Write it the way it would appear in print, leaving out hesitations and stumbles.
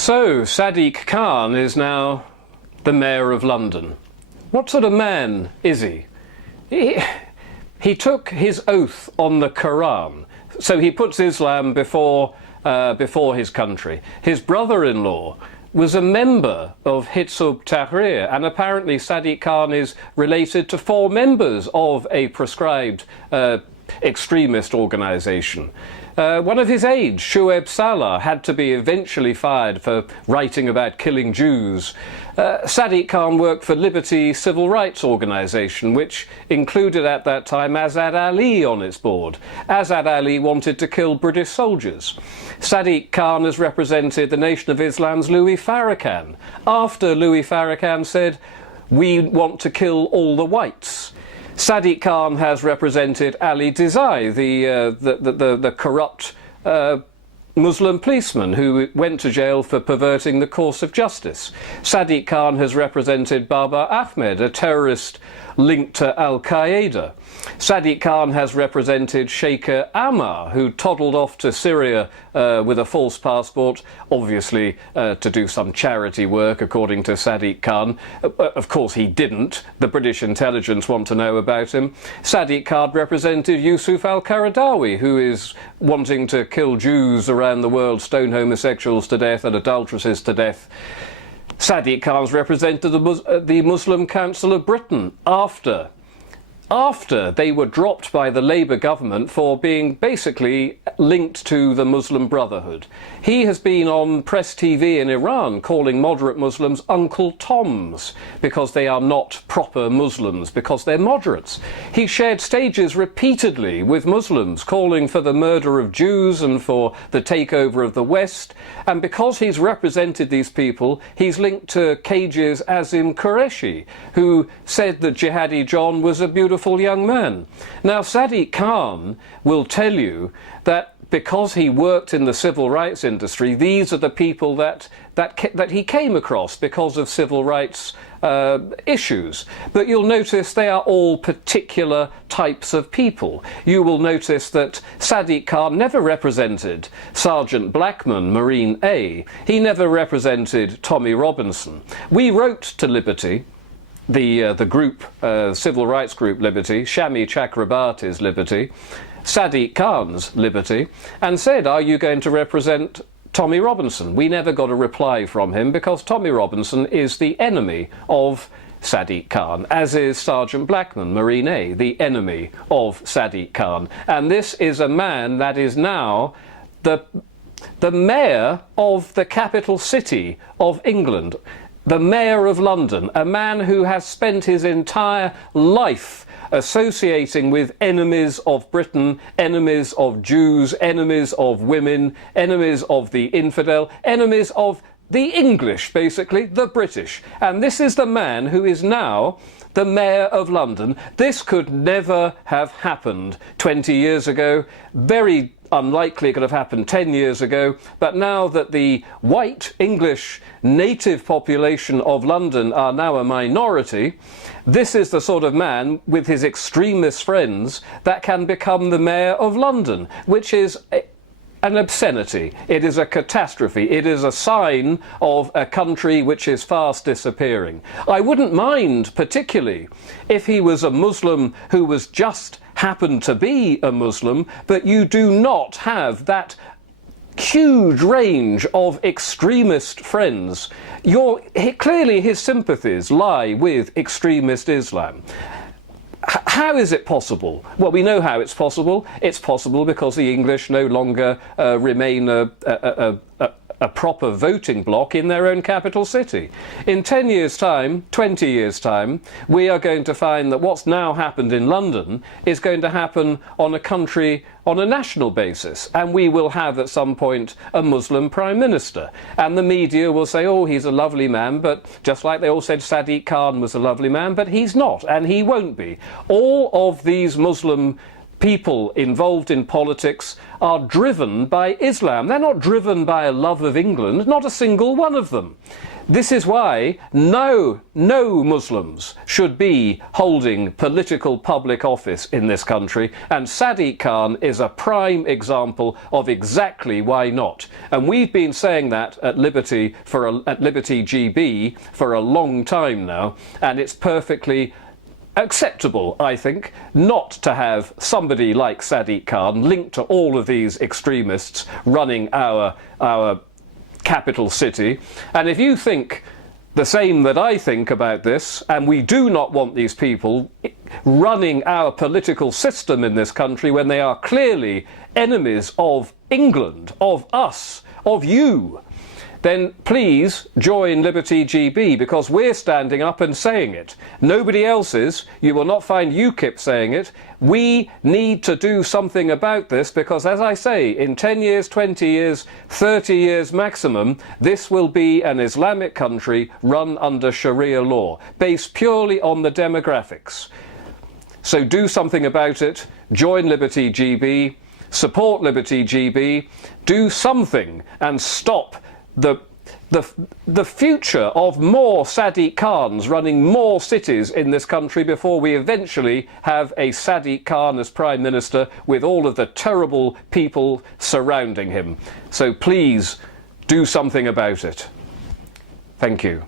So, Sadiq Khan is now the Mayor of London. What sort of man is he? He took his oath on the Quran, so he puts Islam before his country. His brother-in-law was a member of Hizb ut-Tahrir, and apparently Sadiq Khan is related to 4 members of a proscribed extremist organisation. One of his aides, Shuaib Salah, had to be eventually fired for writing about killing Jews. Sadiq Khan worked for Liberty Civil Rights Organisation, which included at that time Azad Ali on its board. Azad Ali wanted to kill British soldiers. Sadiq Khan has represented the Nation of Islam's Louis Farrakhan, after Louis Farrakhan said, "We want to kill all the whites." Sadiq Khan has represented Ali Dizai, the corrupt Muslim policeman who went to jail for perverting the course of justice. Sadiq Khan has represented Baba Ahmed, a terrorist linked to Al-Qaeda. Sadiq Khan has represented Sheikh Ammar, who toddled off to Syria with a false passport, obviously to do some charity work, according to Sadiq Khan. Of course he didn't. The British intelligence want to know about him. Sadiq Khan represented Yusuf al-Qaradawi, who is wanting to kill Jews around the world, stone homosexuals to death and adulteresses to death. Sadiq Khan's represented the Muslim Council of Britain after they were dropped by the Labour government for being basically linked to the Muslim Brotherhood. He has been on Press TV in Iran calling moderate Muslims Uncle Toms because they are not proper Muslims, because they're moderates. He shared stages repeatedly with Muslims calling for the murder of Jews and for the takeover of the West, and because he's represented these people, he's linked to KG's Azim Qureshi, who said that Jihadi John was a beautiful young man. Now, Sadiq Khan will tell you that because he worked in the civil rights industry, these are the people that he came across because of civil rights issues. But you'll notice they are all particular types of people. You will notice that Sadiq Khan never represented Sergeant Blackman, Marine A. He never represented Tommy Robinson. We wrote to Liberty, the group, civil rights group Liberty, Shami Chakrabarti's Liberty, Sadiq Khan's Liberty, and said, "Are you going to represent Tommy Robinson?" We never got a reply from him because Tommy Robinson is the enemy of Sadiq Khan, as is Sergeant Blackman, Marine A, the enemy of Sadiq Khan. And this is a man that is now the mayor of the capital city of England, the Mayor of London, a man who has spent his entire life associating with enemies of Britain, enemies of Jews, enemies of women, enemies of the infidel, enemies of the English, basically, the British. And this is the man who is now the Mayor of London. This could never have happened 20 years ago. Very unlikely it could have happened 10 years ago, but now that the white English native population of London are now a minority, this is the sort of man with his extremist friends that can become the Mayor of London, which is an obscenity. It is a catastrophe. It is a sign of a country which is fast disappearing. I wouldn't mind particularly if he was a Muslim who was just happened to be a Muslim, but you do not have that huge range of extremist friends. Clearly his sympathies lie with extremist Islam. How is it possible? Well, we know how it's possible. It's possible because the English no longer remain a proper voting bloc in their own capital city. In 10 years' time, 20 years' time, we are going to find that what's now happened in London is going to happen on a national basis, and we will have at some point a Muslim Prime Minister. And the media will say, oh, he's a lovely man, but just like they all said Sadiq Khan was a lovely man, but he's not, and he won't be. All of these Muslim people involved in politics are driven by Islam. They're not driven by a love of England, not a single one of them. This is why no Muslims should be holding political public office in this country, and Sadiq Khan is a prime example of exactly why not. And we've been saying that at Liberty GB for a long time now, and it's perfectly acceptable, I think, not to have somebody like Sadiq Khan linked to all of these extremists running our capital city. And if you think the same that I think about this, and we do not want these people running our political system in this country when they are clearly enemies of England, of us, of you, then please join Liberty GB, because we're standing up and saying it. Nobody else is. You will not find UKIP saying it. We need to do something about this, because, as I say, in 10 years, 20 years, 30 years maximum, this will be an Islamic country run under Sharia law, based purely on the demographics. So do something about it. Join Liberty GB. Support Liberty GB. Do something and stop the future of more Sadiq Khans running more cities in this country before we eventually have a Sadiq Khan as Prime Minister with all of the terrible people surrounding him. So please do something about it. Thank you.